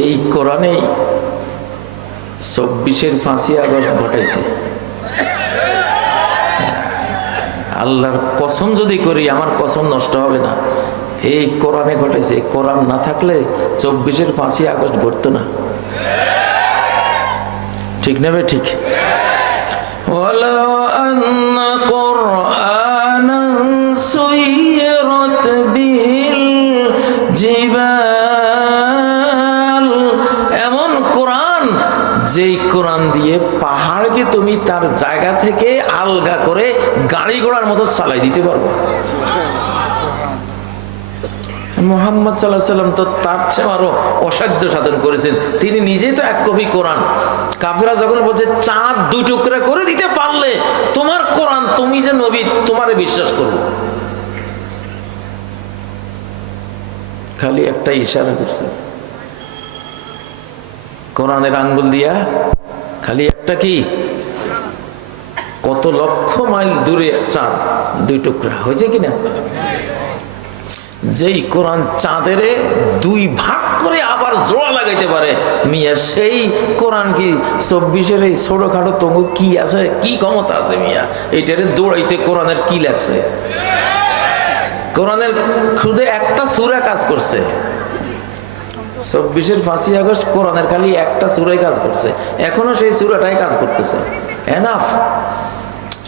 এই কোরআনেই 24-এর 5ই আগস্ট ঘটাইছে। আল্লাহর কসম যদি করি, আমার কসম নষ্ট হবে না, এই কোরআনে ঘটাইছে। কোরআন না থাকলে 24-এর 5ই আগস্ট ঘটতো না। ঠিক না? ঠিক। ওয়ালাউ আন্না কুরআনান সুয়িরাত বিহিল জিবাল, এমন কোরআন যেই কোরআন দিয়ে পাহাড়কে তুমি তার জায়গা থেকে আলগা করে গাড়ি ঘোড়ার মতো চালাই দিতে পারবো। মুহাম্মদ সাল্লাল্লাহু আলাইহি ওয়াসাল্লাম তো তার চেয়ে আরো অসাধ্য সাধন করেছেন। তিনি নিজেই তো এক কপি কোরআন। কাফেররা যখন বলছে চাঁদ 2 টুকরা করে দিতে পারলে তোমার কোরআন, তুমি যে নবী, তোমারে বিশ্বাস করব। খালি একটা ইশারা করছে কোরআনের আঙ্গুল দিয়া, খালি একটা কি, কত লক্ষ মাইল দূরে চাঁদ 2 টুকরা হয়েছে কিনা? যেই কোরআন চাঁদের 2 ভাগ করে আবার জোড়া লাগাইতে পারে মিয়া, সেই কোরআন কি 24-এর এই ছোটখাটো তঙ্গু কি আছে, কি ক্ষমতা আছে মিয়া? এইটারে দৌড়াইতে কোরআনের কি লাগছে? কোরআনের খুদে একটা সূরা কাজ করছে। 24-এর 5ই আগস্ট কোরআনের খালি একটা সূরাই কাজ করছে, এখনো সেই সূরাটাই কাজ করতেছে। এনাফ।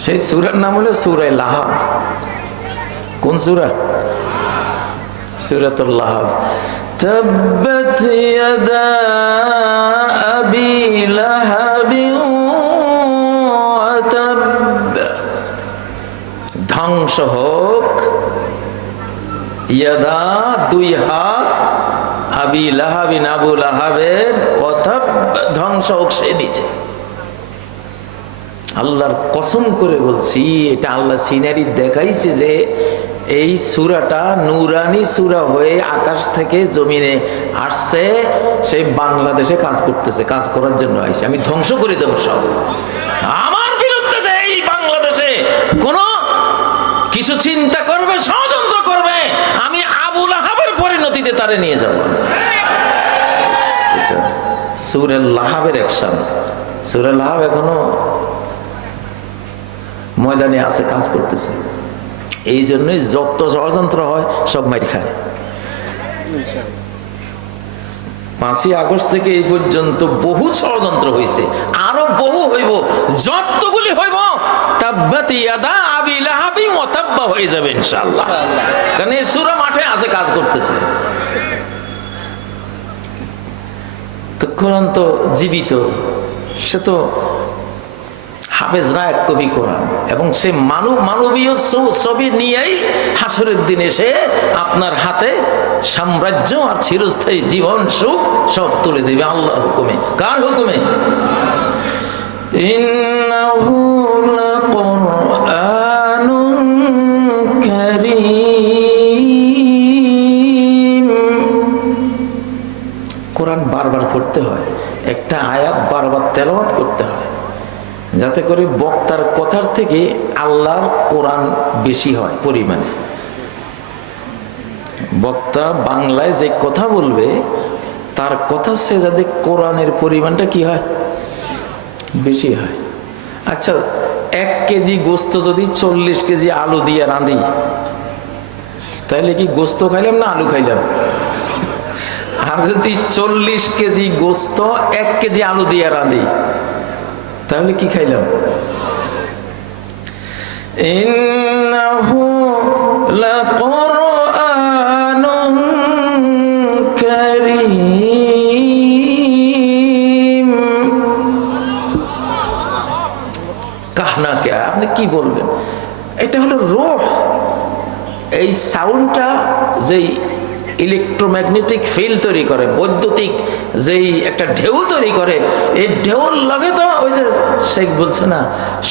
সেই সূরার নাম হলো সূরা লাহাব। কোন সূরা? সূরাতুল লাহাব। তাব্বাত ইয়াদা আবি লাহাবিন ওয়া তাব, ধ্বংস হোক ইয়াদা 2 হাত, আবি লাহাবিন আবু লাহাবের, ওয়া তাব ধ্বংস হোক সে নিজে। আল্লাহর কসম করে বলছি, এটা আল্লাহ সিনারি দেখাইছে যে এই সূরাটা নূরানি সূরা হয়ে আকাশ থেকে জমিনে আসছে, সেই বাংলাদেশে কাজ করতেছে, কাজ করার জন্য আইছে। আমি ধ্বংস করে দেব সব। আমার বিরুদ্ধে যে এই বাংলাদেশে কোন কিছু চিন্তা করবে, ষড়যন্ত্র করবে, আমি আবু লাহাবের পরিণতিতে তারে নিয়ে যাব। সূরা লাহাবের অ্যাকশন। সূরা লাহাব এখনো ময়দানে আছে, কাজ করতেছে। এই জন্যই যত ষড়যন্ত্র হয় সব মাইর খায়। 5ই আগস্ট থেকে এই পর্যন্ত বহু ষড়যন্ত্র হয়েছে, আরো বহু হইব। যতগুলি হইব তাব্বাত ইয়াদা আবি লাহাবিন ওয়া তাব্বা হয়ে যাবে ইনশাআল্লাহ। কারণ এই সূরা মাঠে আছে, কাজ করতেছে। তো কোরআন তো জীবিত, সে তো হাফেজরা এক কবি কোরআন, এবং সে মানবীয় ছবি নিয়েই হাসরের দিনে সে আপনার হাতে সাম্রাজ্য আর চিরস্থায়ী জীবন সুখ সব তুলে দেবে আল্লাহর হুকুমে। কার হুকুমে? ইন্নাহু লাকুরআনুন কারীম। কোরআন বারবার পড়তে হয়, একটা আয়াত বারবার তেলাওয়াত করতে হয়, যাতে করে বক্তার কথার থেকে আল্লাহর কোরআন বেশি হয় পরিমাণে। বক্তা বাংলায় যে কথা বলবে তার কথা সে যাতে কোরআনের পরিমাণটা কি হয়, বেশি হয়। আচ্ছা, 1 কেজি গোস্ত যদি 40 কেজি আলু দিয়ে রাঁধি, তাহলে কি গোস্ত খাইলাম না আলু খাইলাম? আর যদি 40 কেজি গোস্ত 1 কেজি আলু দিয়ে রাঁধি, তাহলে কি খাইলাম? ইন্নাহু লাকুরআনুন কারীম। কাহনা কে, আপনি কি বলবেন? এটা হলো রূহ। এই সাউন্ডটা যেই ইলেকট্রোম্যাগনেটিক ফিল্ড তৈরি করে, বৈদ্যুতিক যেই একটা ঢেউ তৈরি করে, এই ঢেউর লাগে তো ওই যে শেখ বলছে না,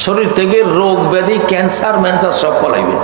শরীর থেকে রোগ ব্যাধি, ক্যান্সার ম্যান্সার সব পলাইবে।